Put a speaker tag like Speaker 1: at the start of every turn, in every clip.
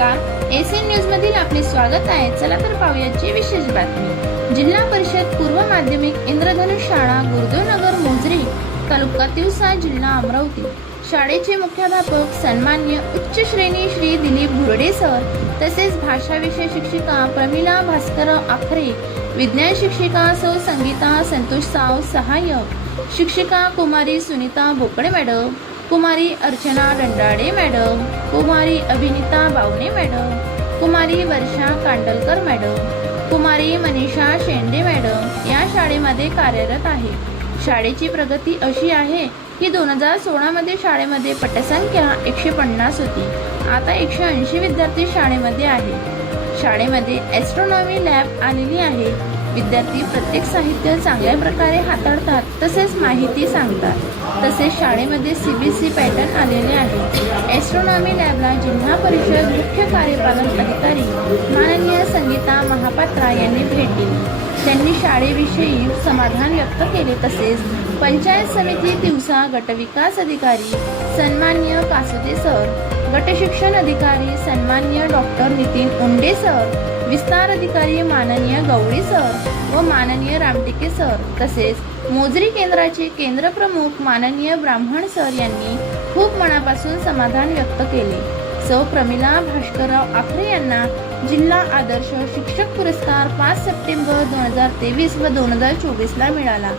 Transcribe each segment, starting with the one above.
Speaker 1: नमस्कार S N news मधील आपले स्वागत आहे. चला तर पाहुयाची विशेष बातमी. जिल्हा परिषद पूर्व माध्यमिक इंद्रधनुष शाळा गुरुदेवनगर मोजरी तालुका तिवसा जिल्हा अमरावती. शाळेचे मुख्याध्यापक सन्मान्य उच्च श्रेणी श्री दिलीप घुरडे सर तसेच भाषा विषय शिक्षिका प्रमिला भास्कर आखरे विज्ञान शिक्षिका सौ संगीता संतोष साव सहाय्यक शिक्षिका कुमारी सुनीता बोकडे मॅडम. कुमारी अर्चना दंडाडे मॅडम. कुमारी अभिनीता बावणे मॅडम. कुमारी वर्षा कांडलकर मॅडम. कुमारी मनीषा शेंडे मॅडम. या शाळेमध्ये कार्यरत आहे. शाळेची प्रगती अशी आहे की दोन हजार सोळामध्ये शाळेमध्ये पटसंख्या एकशे पन्नास होती. आता एकशे ऐंशी विद्यार्थी शाळेमध्ये आहे. शाळेमध्ये ॲस्ट्रॉनॉमी लॅब आलेली आहे. विद्यार्थी प्रत्येक साहित्य चांगल्या प्रकारे हाताळतात तसेच माहिती सांगतात. तसेच शाळेमध्ये सी बी सी पॅटर्न आलेले आहे. ॲस्ट्रॉनॉमी लॅबला जिल्हा परिषद मुख्य कार्यपालन अधिकारी शाळेविषयी समाधान व्यक्त केले तसेच पंचायत समिती दिवसा गटविकास अधिकारी सन्मान्य कासुदे सर गटशिक्षण अधिकारी सन्मान्य डॉक्टर नितीन उंडे सर विस्तार अधिकारी माननीय गवळी सर व माननीय रामटेके सर तसेच मोजरी केंद्राचे केंद्र प्रमुख माननीय ब्राह्मण सर यांनी खूप मनापासून समाधान व्यक्त केले. सौ प्रमिला भास्करराव आखरे यांना जिल्हा आदर्श शिक्षक पुरस्कार पाच सप्टेंबर दोन हजार तेवीस व दोन हजार चोवीसला मिळाला.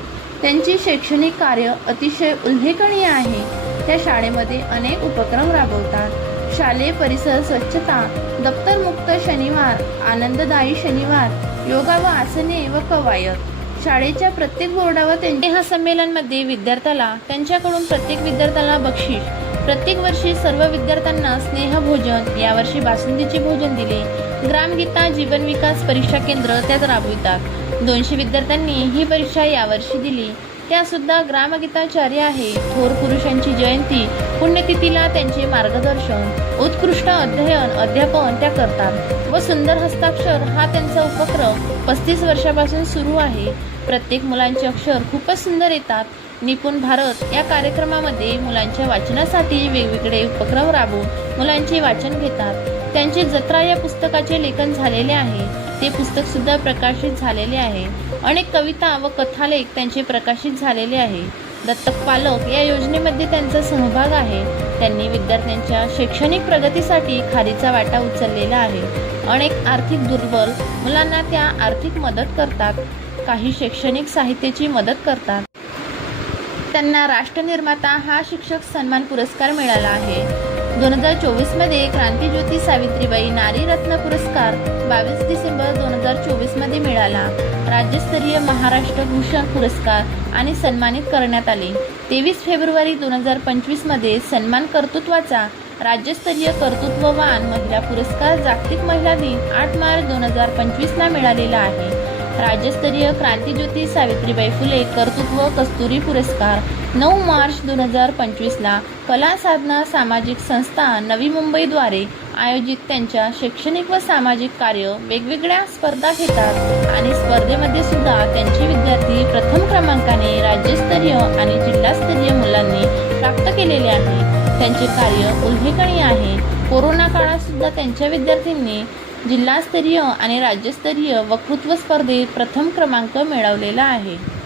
Speaker 1: त्यांची शैक्षणिक कार्य अतिशय उल्लेखनीय आहे. त्या शाळेमध्ये अनेक उपक्रम राबवतात. शालेय परिसर स्वच्छता दप्तरमुक्त शनिवार आनंददायी शनिवार योगा व आसने व कवायत. शाळेच्या प्रत्येक बोर्डावर त्यांच्या संमेलनमध्ये विद्यार्थ्याला त्यांच्याकडून प्रत्येक विद्यार्थ्याला बक्षीस. प्रत्येक वर्षी सर्व विद्यार्थ्यांना स्नेहभोजन यावर्षी बासुंदीचे भोजन दिले. ग्रामगीता जीवन विकास परीक्षा केंद्र त्यात राबवितात. दोनशे विद्यार्थ्यांनी ही परीक्षा यावर्षी दिली. त्यासुद्धा ग्रामगीताचार्य आहे. थोर पुरुषांची जयंती पुण्यतिथीला त्यांचे मार्गदर्शन उत्कृष्ट अध्ययन अध्यापन त्या करतात. व सुंदर हस्ताक्षर हा त्यांचा उपक्रम पस्तीस वर्षापासून सुरू आहे. प्रत्येक मुलांचे अक्षर खूपच सुंदर येतात. निपुण भारत या कार्यक्रमामध्ये मुलांच्या वाचनासाठी वेगवेगळे उपक्रम राबवून मुलांचे वाचन घेतात. त्यांचे जत्रा या पुस्तकाचे लेखन झालेले आहे. ते पुस्तक सुद्धा प्रकाशित झालेले आहे. अनेक कविता व कथालेख त्यांचे प्रकाशित झालेले आहे. दत्तक पालक या योजनेमध्ये त्यांचा सहभाग आहे. त्यांनी विद्यार्थ्यांच्या शैक्षणिक प्रगतीसाठी खारीचा वाटा उचललेला आहे. अनेक आर्थिक दुर्बल मुलांना त्या आर्थिक मदत करतात. काही शैक्षणिक साहित्याची मदत करतात. त्यांना राष्ट्रनिर्माता हा शिक्षक सन्मान पुरस्कार मिळाला आहे. दोन हजार चोवीसमध्ये क्रांतीज्योती सावित्रीबाई नारी रत्न पुरस्कार बावीस डिसेंबर दोन हजार चोवीसमध्ये मिळाला. राज्यस्तरीय महाराष्ट्र भूषण पुरस्कार आणि सन्मानित करण्यात आले. तेवीस फेब्रुवारी दोन हजार पंचवीसमध्ये सन्मान कर्तृत्वाचा राज्यस्तरीय कर्तृत्ववान महिला पुरस्कार जागतिक महिला दिन आठ मार्च दोन हजार पंचवीसला मिळालेला आहे. राज्यस्तरीय क्रांतीज्योती सावित्रीबाई फुले कर्तृत्व कस्तुरी पुरस्कार नऊ मार्च दोन हजार पंचवीसला कला साधना सामाजिक संस्था नवी मुंबईद्वारे आयोजित त्यांच्या शैक्षणिक व सामाजिक कार्य वेगवेगळ्या स्पर्धा घेतात आणि स्पर्धेमध्ये सुद्धा त्यांचे विद्यार्थी प्रथम क्रमांकाने राज्यस्तरीय आणि जिल्हास्तरीय मुलांनी प्राप्त केलेले आहे. त्यांचे कार्य उल्लेखनीय आहे. कोरोना काळात सुद्धा त्यांच्या विद्यार्थ्यांनी जिल्हास्तरीय आणि राज्यस्तरीय वक्तृत्व स्पर्धेत प्रथम क्रमांक मिळवलेला आहे.